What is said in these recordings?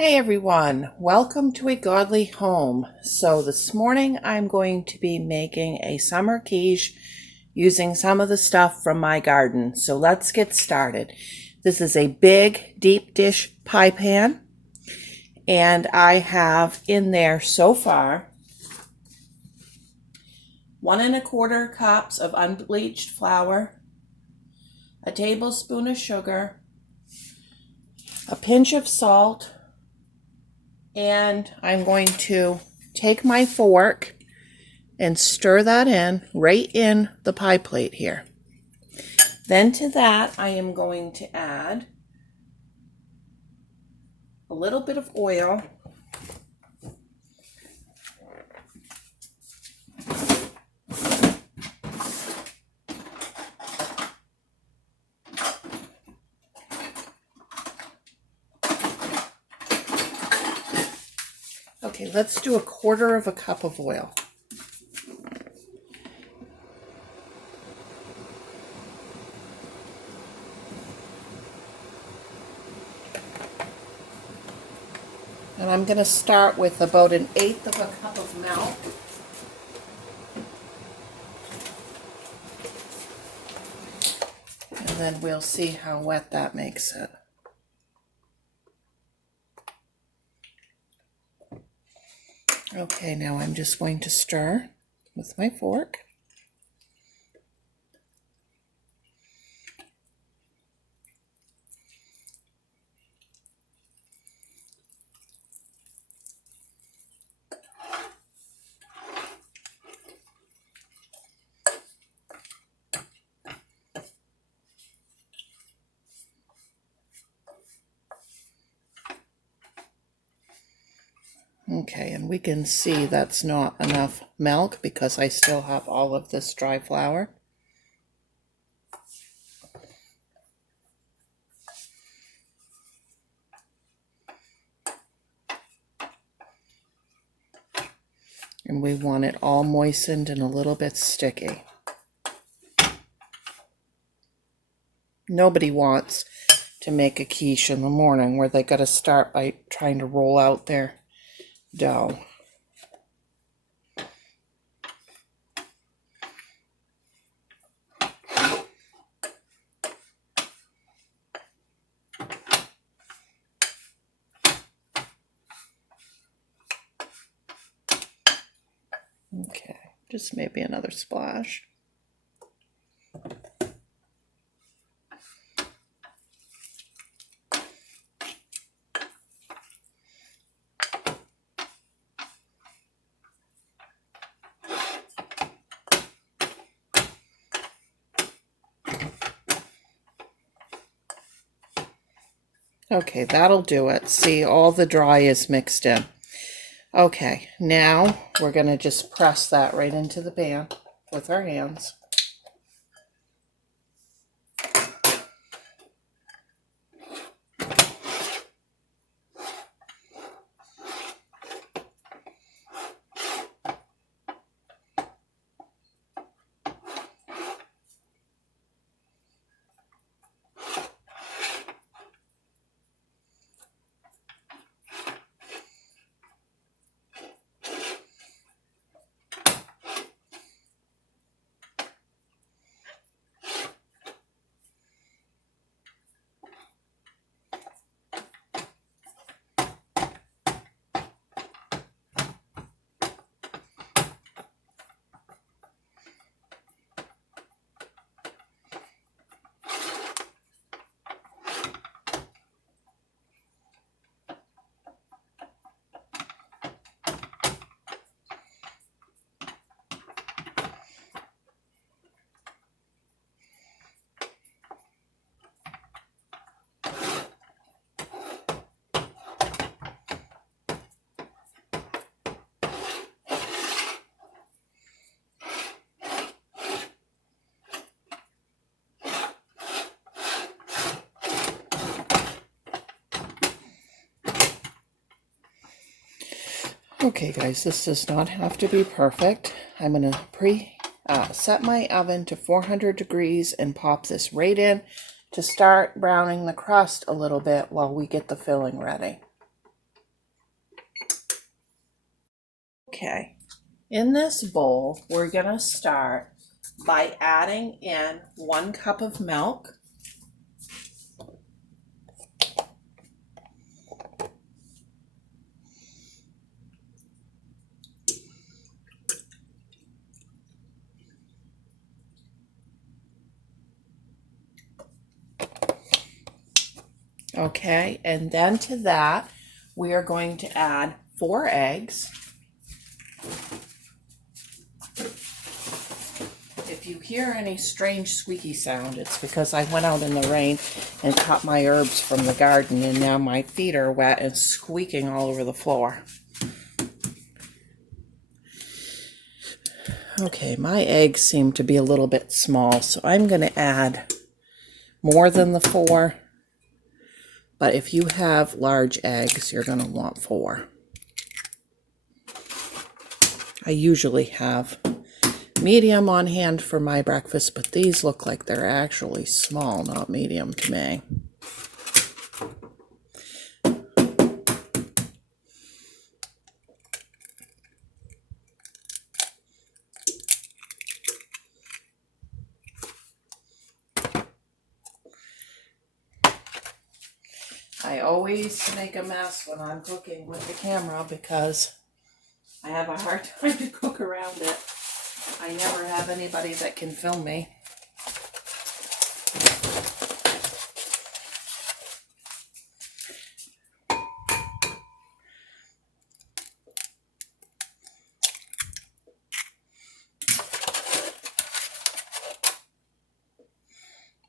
Hey everyone, welcome to A Godly Home. So this morning I'm going to be making a summer quiche using some of the stuff from my garden. So let's get started. This is a big deep dish pie pan, and I have in there so far 1¼ cups of unbleached flour, a tablespoon of sugar, a pinch of salt, and I'm going to take my fork and stir that in right in the pie plate here. Then to that, I am going to add a little bit of oil, okay, let's do 1/4 cup of oil. And I'm going to start with about 1/8 cup of milk. And then we'll see how wet that makes it. Okay, now I'm just going to stir with my fork. Okay, and we can see that's not enough milk because I still have all of this dry flour. And we want it all moistened and a little bit sticky. Nobody wants to make a quiche in the morning where they got to start by trying to roll out their dough. Okay, just maybe another splash. Okay, that'll do it. See, all the dry is mixed in. Okay, now we're going to just press that right into the pan with our hands. Okay guys, this does not have to be perfect. I'm going to set my oven to 400 degrees and pop this right in to start browning the crust a little bit while we get the filling ready. Okay, in this bowl, we're gonna start by adding in 1 cup of milk. Okay, and then to that, we are going to add 4 eggs. If you hear any strange squeaky sound, it's because I went out in the rain and cut my herbs from the garden, and now my feet are wet and squeaking all over the floor. Okay, my eggs seem to be a little bit small, so I'm going to add more than the 4. But if you have large eggs, you're going to want 4. I usually have medium on hand for my breakfast, but these look like they're actually small, not medium to me. I always make a mess when I'm cooking with the camera because I have a hard time to cook around it. I never have anybody that can film me.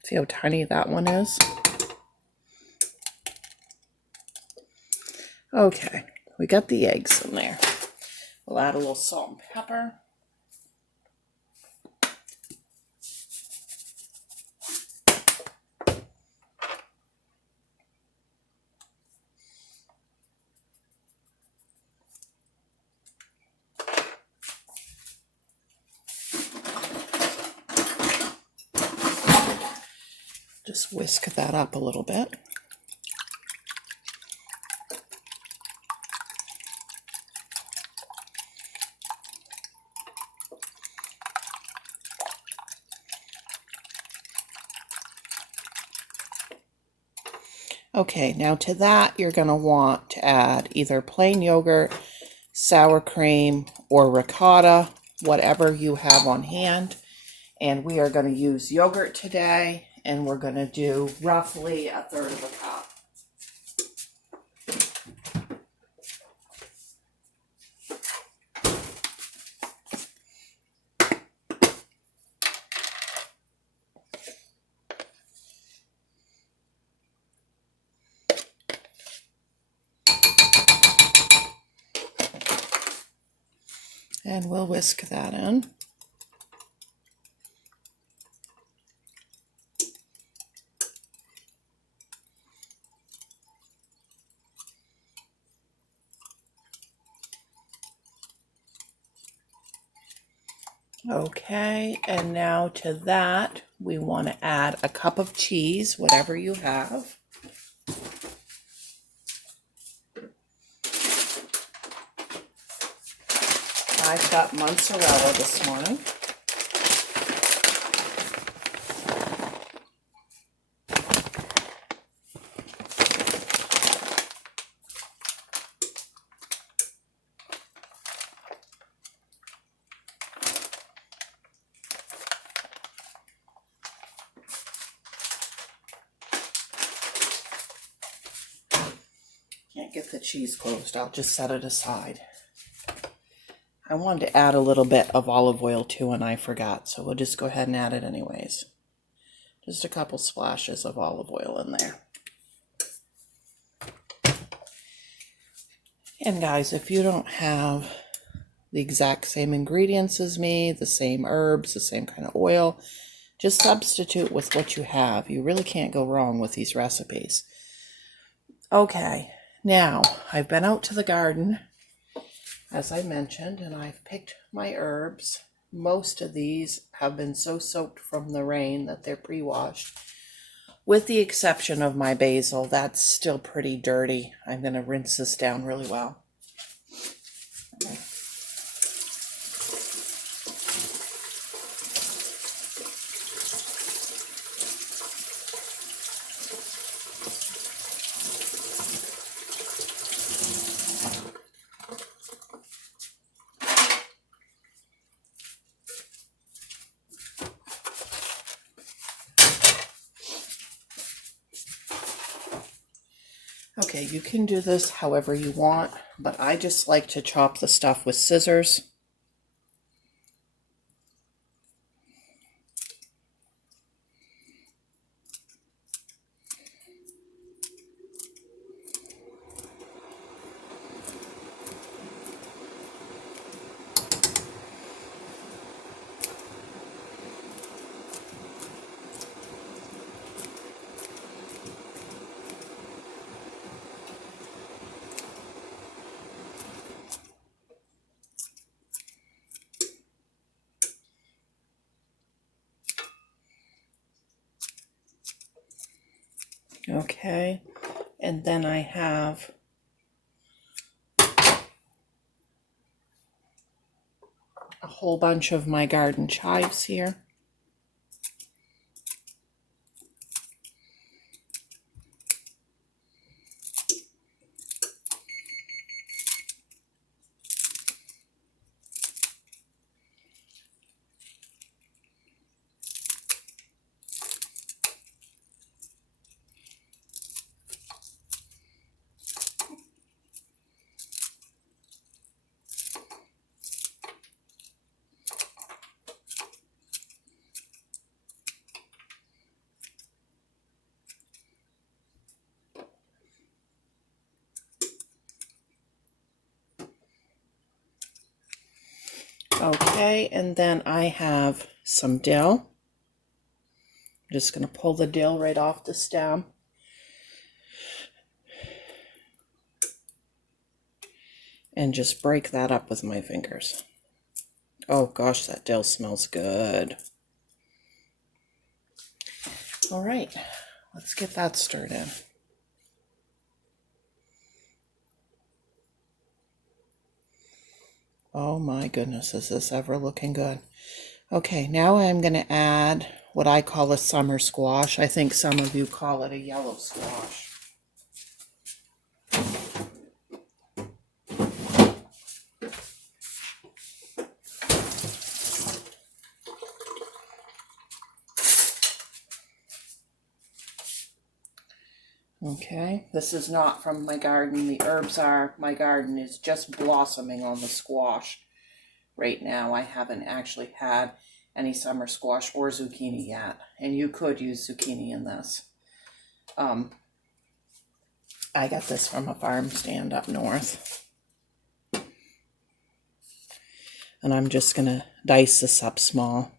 See how tiny that one is? Okay, we got the eggs in there. We'll add a little salt and pepper. Just whisk that up a little bit. Okay, now to that, you're going to want to add either plain yogurt, sour cream, or ricotta, whatever you have on hand. And we are going to use yogurt today, and we're going to do roughly 1/3 of a cup. And we'll whisk that in. Okay, and now to that, we want to add a cup of cheese, whatever you have. I've got mozzarella this morning. Can't get the cheese closed, I'll just set it aside. I wanted to add a little bit of olive oil too, and I forgot, so we'll just go ahead and add it anyways. Just a couple splashes of olive oil in there. And guys, if you don't have the exact same ingredients as me, the same herbs, the same kind of oil, just substitute with what you have. You really can't go wrong with these recipes. Okay, now I've been out to the garden, as I mentioned, and I've picked my herbs. Most of these have been so soaked from the rain that they're pre-washed. With the exception of my basil, that's still pretty dirty. I'm going to rinse this down really well. Okay, you can do this however you want, but I just like to chop the stuff with scissors. Okay, and then I have a whole bunch of my garden chives here. Okay, and then I have some dill. I'm just going to pull the dill right off the stem. And just break that up with my fingers. Oh gosh, that dill smells good. All right, let's get that stirred in. Oh my goodness, is this ever looking good? Okay, now I'm going to add what I call a summer squash. I think some of you call it a yellow squash. Okay, this is not from my garden. The herbs are, my garden is just blossoming on the squash. Right now, I haven't actually had any summer squash or zucchini yet, and you could use zucchini in this. I got this from a farm stand up north. And I'm just going to dice this up small.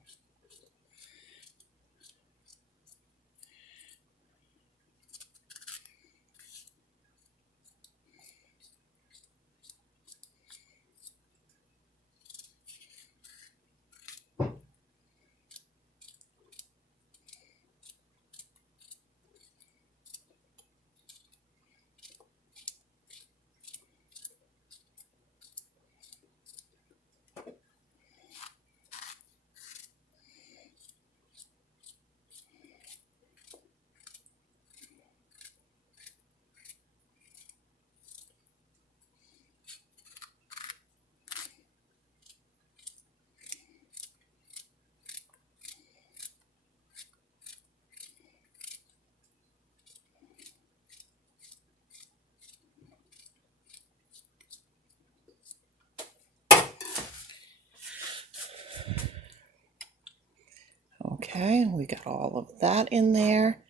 Okay, we got all of that in there.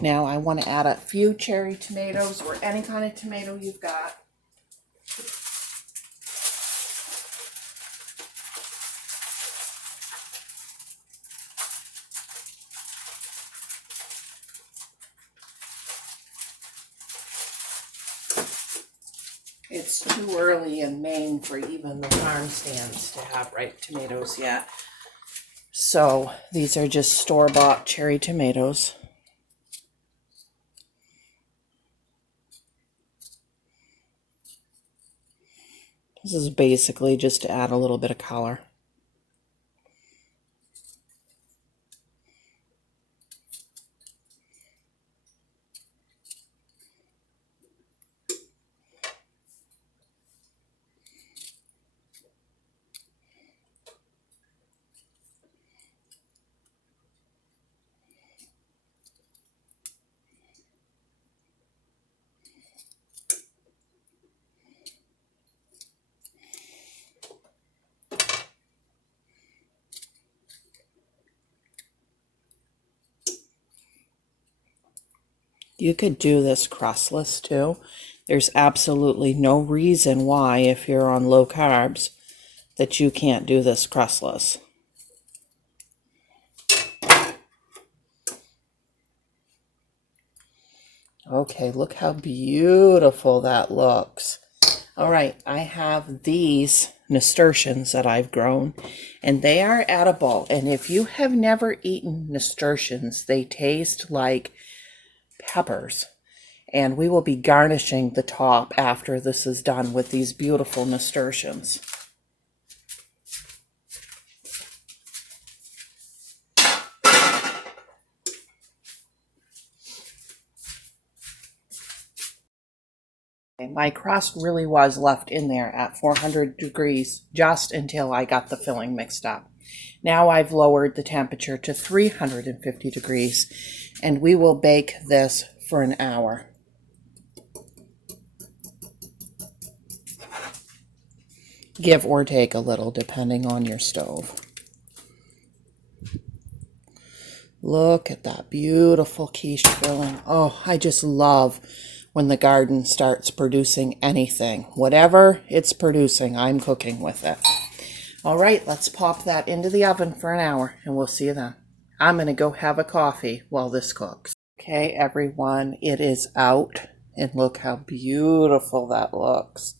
Now I want to add a few cherry tomatoes or any kind of tomato you've got. It's too early in Maine for even the farm stands to have ripe tomatoes yet. So these are just store-bought cherry tomatoes. This is basically just to add a little bit of color. You could do this crustless too. There's absolutely no reason why, if you're on low carbs, that you can't do this crustless. Okay, look how beautiful that looks. All right, I have these nasturtiums that I've grown, and they are edible. And if you have never eaten nasturtiums, they taste like peppers. And we will be garnishing the top after this is done with these beautiful nasturtiums. My crust really was left in there at 400 degrees just until I got the filling mixed up. Now I've lowered the temperature to 350 degrees, and we will bake this for an hour. Give or take a little depending on your stove. Look at that beautiful quiche filling. Oh, I just love when the garden starts producing anything. Whatever it's producing, I'm cooking with it. All right, let's pop that into the oven for an hour, and we'll see you then. I'm going to go have a coffee while this cooks. Okay, everyone, it is out, and look how beautiful that looks.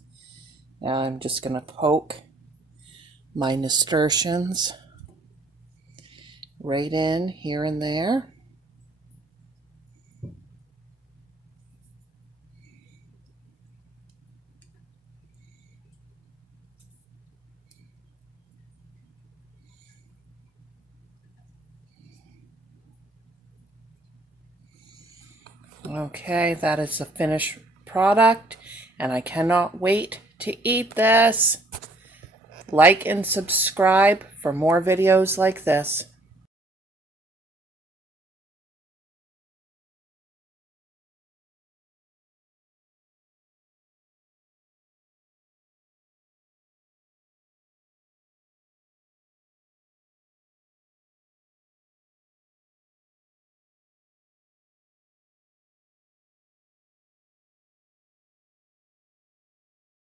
Now I'm just going to poke my nasturtiums right in here and there. Okay, that is the finished product, and I cannot wait to eat this. Like and subscribe for more videos like this.